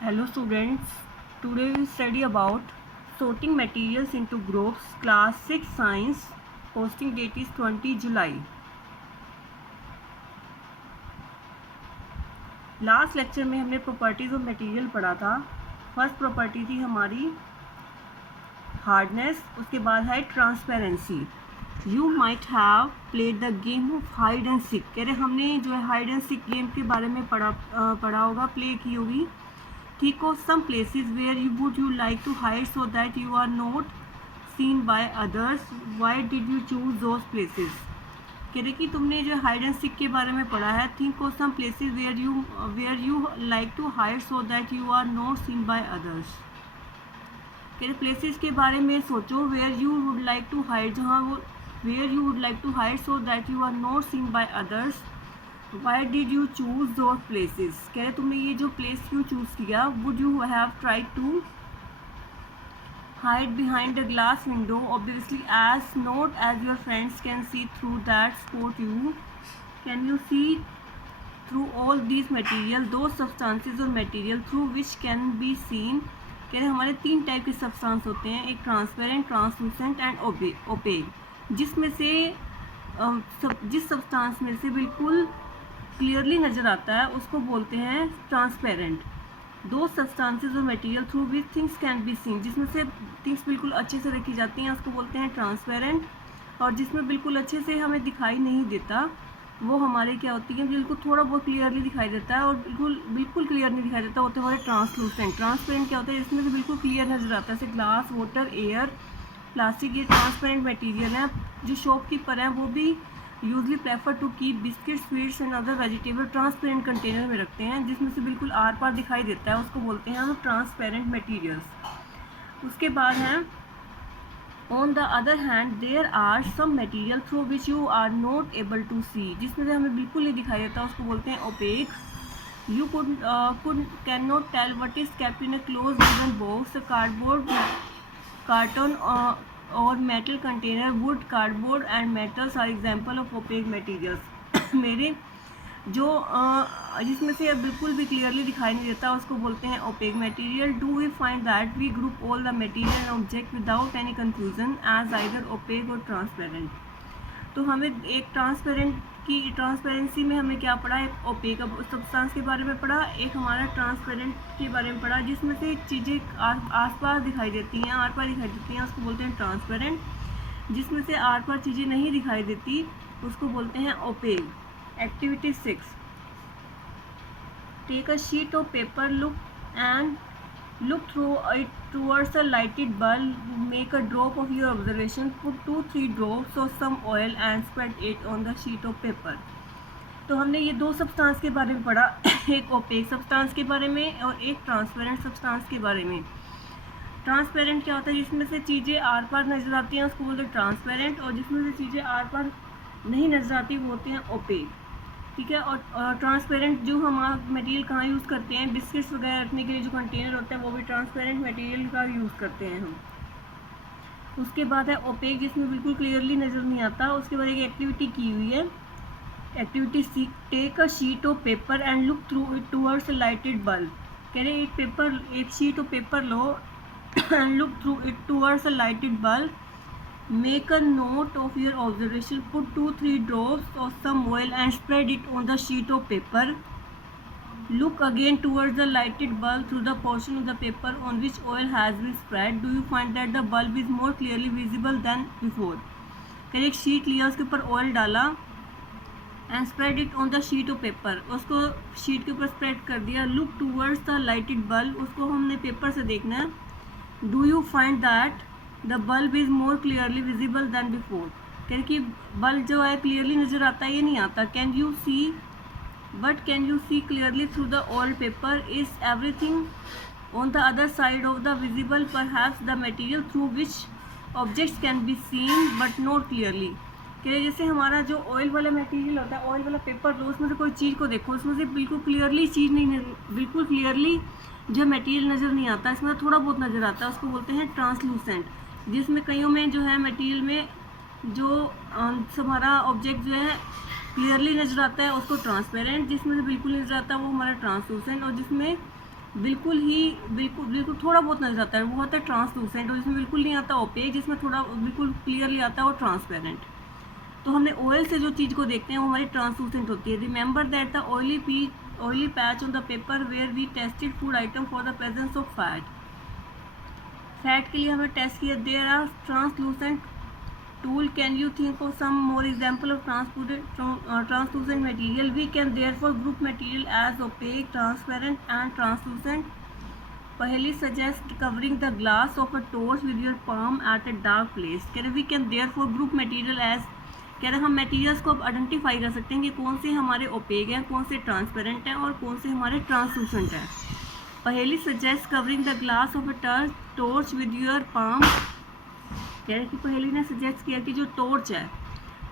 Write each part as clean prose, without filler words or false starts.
Hello students, today we study about sorting materials into groups, class 6 science, posting date is 20 July. Last lecture में हमने properties of material पढ़ा था। First property थी हमारी hardness, उसके बाद है transparency. You might have played the game of hide and seek. कह रहे हमने जो है हाइड एंड सीक गेम के बारे में पढ़ा होगा, प्ले की होगी। Think of some places where you like to hide so that you are not seen by others. Why did you choose those places? कह रहे कि तुमने जो हाइड एंड सीक के बारे में पढ़ा है। Think of some places where you like to hide so that you are not seen by others. कह रहे प्लेसेस के बारे में सोचो where you would like to hide, जहाँ वो where you would like to hide so that you are not seen by others. Why did you choose those places. कह रहे तुमने ये जो प्लेस क्यों चूज़ किया। Would you have tried to hide behind the glass window obviously as not as your friends can see through that spot you. Can you see through all these material दो substances और material through which can be seen. कह रहे हमारे तीन type के substance होते हैं, एक ट्रांसपेरेंट, ट्रांसलूसेंट एंड ओपेक। जिसमें से जिस सब्सटेंस में से बिल्कुल क्लियरली नज़र आता है उसको बोलते हैं ट्रांसपेरेंट। दो सब्सटेंसेस और material through which things can be scene, जिसमें से थिंग्स बिल्कुल अच्छे से देखी जाती हैं उसको बोलते हैं ट्रांसपेरेंट। और जिसमें बिल्कुल अच्छे से हमें दिखाई नहीं देता वो हमारे क्या होती है, बिल्कुल थोड़ा बहुत क्लियरली दिखाई देता है और बिल्कुल क्लियर नहीं दिखाई देता, होते हमारे ट्रांसलूसेंट। ट्रांसपेरेंट क्या होता है, जिसमें से बिल्कुल क्लियर नज़र आता है, जैसे ग्लास, वाटर, एयर, प्लास्टिक। ये ट्रांसपेरेंट मटेरियल है। जो शॉपकीपर हैं वो भी usually prefer to keep biscuit, sweets and other vegetable transparent container में रखते हैं, जिसमें से बिल्कुल आर पार दिखाई देता है, उसको बोलते हैं हम ट्रांसपेरेंट मटेरियल्स। उसके बाद हैं on the other hand there are some material through which you are not able to see, जिसमें से हमें बिल्कुल नहीं दिखाई देता, उसको बोलते हैं opaque. You can not tell what is kept in a close wooden box, cardboard, carton और metal container. Wood, cardboard and metals are example of opaque materials. मेरे जो जिसमें से बिल्कुल भी क्लियरली दिखाई नहीं देता उसको बोलते हैं opaque material. Do we find that we group all the material and object without any confusion as either opaque और ट्रांसपेरेंट। तो हमें एक ट्रांसपेरेंसी में हमें क्या पढ़ा, एक ओपेक सब्सटेंस के बारे में पढ़ा, एक हमारा ट्रांसपेरेंट के बारे में पढ़ा, जिसमें से चीज़ें आसपास दिखाई देती हैं, आर पार दिखाई देती हैं, उसको बोलते हैं ट्रांसपेरेंट। जिसमें से आर पार चीज़ें नहीं दिखाई देती उसको बोलते हैं opaque. Activity 6, take a sheet of paper, look through it towards a lighted bulb, make a drop of your observation, put 2-3 drops of some oil and spread it on the sheet of paper। तो हमने ये दो substance के बारे में पढ़ा, एक OPEC substance के बारे में और एक ट्रांसपेरेंट सब्सटेंस के बारे में। ट्रांसपेरेंट क्या होता है, जिसमें से चीज़ें आर पार नज़र आती हैं उसको बोलते हैं ट्रांसपेरेंट, और जिसमें से चीज़ें आर पार नहीं नज़र आती वो होते हैं ओपेक। ठीक है। और ट्रांसपेरेंट जो हम मटेरियल कहाँ यूज़ करते हैं, बिस्किट्स वगैरह रखने के लिए जो कंटेनर होता है वो भी ट्रांसपेरेंट मटेरियल का यूज़ करते हैं हम। उसके बाद है ओपेक, जिसमें बिल्कुल क्लियरली नज़र नहीं आता। उसके बाद एक एक्टिविटी की हुई है, activity C, take a sheet of paper and look through it towards a lighted bulb. कह रहे एक शीट ऑफ पेपर लो and look through it towards a lighted bulb, make a note of your observation, put 2-3 drops of some oil and spread it on the sheet of paper, look again towards the lighted bulb through the portion of the paper on which oil has been spread, do you find that the bulb is more clearly visible than before। फिर एक sheet लिया, उसके ऊपर oil डाला and spread it on the sheet of paper, उसको sheet के ऊपर spread कर दिया। Look towards the lighted bulb, उसको हमने पेपर से देखना है। Do you find that the bulb is more clearly visible then before. कह कि बल्ब जो है क्लियरली नज़र आता है, ये नहीं आता। Can you see clearly through the oil paper, is everything on the other side of the visible, perhaps the material through which objects can be scene but not clearly. कह जैसे हमारा जो ऑयल वाला मटेरियल होता है, oil वाला paper लो, उसमें से कोई चीज़ को देखो, उसमें से बिल्कुल क्लियरली चीज़ नहीं, बिल्कुल क्लियरली जो मटेरियल नज़र नहीं आता, इसमें थोड़ा बहुत नज़र आता है, उसको बोलते हैं ट्रांसलूसेंट। जिसमें कईयों में जो है मटेरियल में जो हमारा ऑब्जेक्ट जो है क्लियरली नज़र आता है उसको ट्रांसपेरेंट, जिसमें से बिल्कुल नज़र आता है वो हमारा ट्रांसलूसेंट, और जिसमें बिल्कुल थोड़ा बहुत नजर आता है, वो होता है ट्रांसलूसेंट, और जिसमें बिल्कुल नहीं आता ओपेक, जिसमें थोड़ा बिल्कुल क्लियरली आता है वो ट्रांसपेरेंट। तो हमने ऑयल से जो चीज़ को देखते हैं वो हमारी ट्रांसलूसेंट होती है। Remember that the oily patch on the paper where we tested food item for the presence of fat. Fat के लिए हमें टेस्ट किया। There are translucent tool. Can you think of some more example of translucent material? We can therefore group material as opaque, transparent and translucent. Paheli suggest covering the glass of a torch with your palm at a dark place. We can therefore group material as, कह रहे हम materials को अब identify कर सकते हैं कि कौन से हमारे ओपेक हैं, कौन से ट्रांसपेरेंट हैं और कौन से हमारे ट्रांसलूसेंट हैं। पहली suggest covering the glass of a torch with your palm. कह रहे कि पहली ने सजेस्ट किया कि जो टॉर्च है,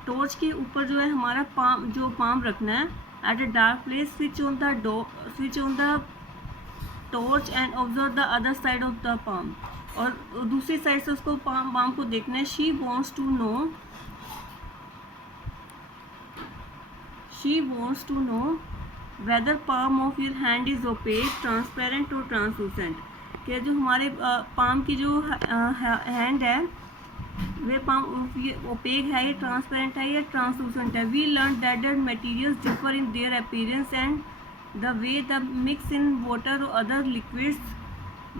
टॉर्च के ऊपर जो है हमारा पाम रखना है at a dark place. Switch on the torch and observe the other side of the palm, और दूसरी साइड से उसको पाम को देखना है। She wants to know whether palm of your hand is opaque, transparent और ट्रांसलूसेंट। कि जो हमारे पाम की जो हैंड है वे पाम ओपेक है, ये ट्रांसपेरेंट है, या ट्रांसलूसेंट है। We learn that materials differ in their appearance and the way the mix in water और other liquids,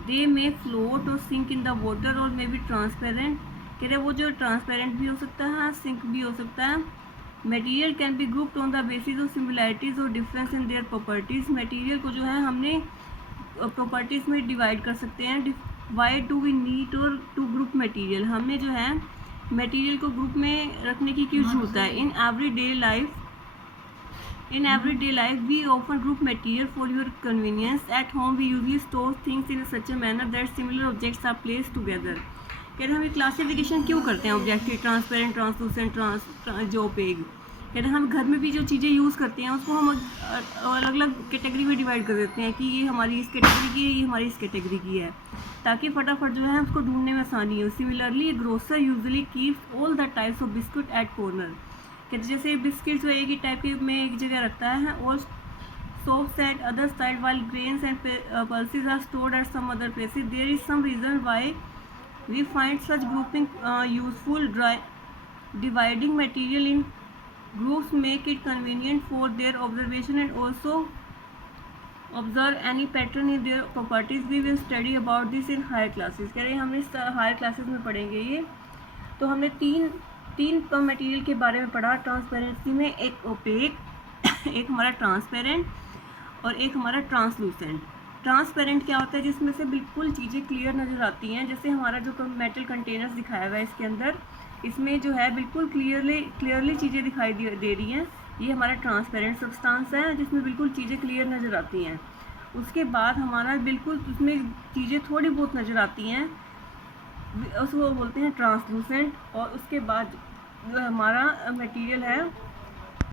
they may float और सिंक इन द वाटर और मे बी ट्रांसपेरेंट। कह रहे वो जो ट्रांसपेरेंट भी हो सकता है, सिंक भी हो सकता है। Material can be grouped on the basis of similarities और difference in their properties. Material को जो है हमने प्रॉपर्टीज़ में डिवाइड कर सकते हैं। वाई डू वी नीड और टू ग्रुप मटेरियल, हमें जो है मटेरियल को ग्रुप में रखने की क्यों जरूरत है। In every day life we often group material for your convenience. At home we usually store things in such a manner that similar objects are placed together. कह रहे हम ये क्लासिफिकेशन क्यों करते हैं ऑब्जेक्ट की, ट्रांसपेरेंट, ट्रांसलूसेंट, जो OPEC. कह रहे हम घर में भी जो चीज़ें यूज़ करते हैं उसको हम अलग अलग कैटेगरी में डिवाइड कर देते हैं कि ये हमारी इस कैटेगरी की है, ये हमारी इस कैटेगरी की है, ताकि फटाफट जो है उसको ढूंढने में आसानी हो। Similarly grocer usually keeps all the types of biscuit at corner. कहते जैसे बिस्किट जो एक ही टाइप के में एक जगह रखता है, और soaps at other side while grains and pulses are stored at some other places. There is some reason why we find such grouping useful. Dividing material in groups make it convenient for their observation and also observe any pattern in their properties. We will study about this in higher classes। कह रहे हैं हम इस higher classes में पढ़ेंगे ये। तो हमने तीन मटेरियल के बारे में पढ़ा ट्रांसपेरेंसी में, एक ओपेक, एक हमारा ट्रांसपेरेंट और एक हमारा ट्रांसलूसेंट। ट्रांसपेरेंट क्या होता है, जिसमें से बिल्कुल चीज़ें क्लियर नज़र आती हैं, जैसे हमारा जो मेटल कंटेनर्स दिखाया हुआ है इसके अंदर, इसमें जो है बिल्कुल क्लियरली चीज़ें दिखाई दे रही हैं। ये हमारा ट्रांसपेरेंट सब्सटेंस है जिसमें बिल्कुल चीज़ें क्लियर नज़र आती हैं। उसके बाद हमारा बिल्कुल उसमें चीज़ें थोड़ी बहुत नज़र आती हैं, उसको बोलते हैं ट्रांसलूसेंट। और उसके बाद जो हमारा मटेरियल है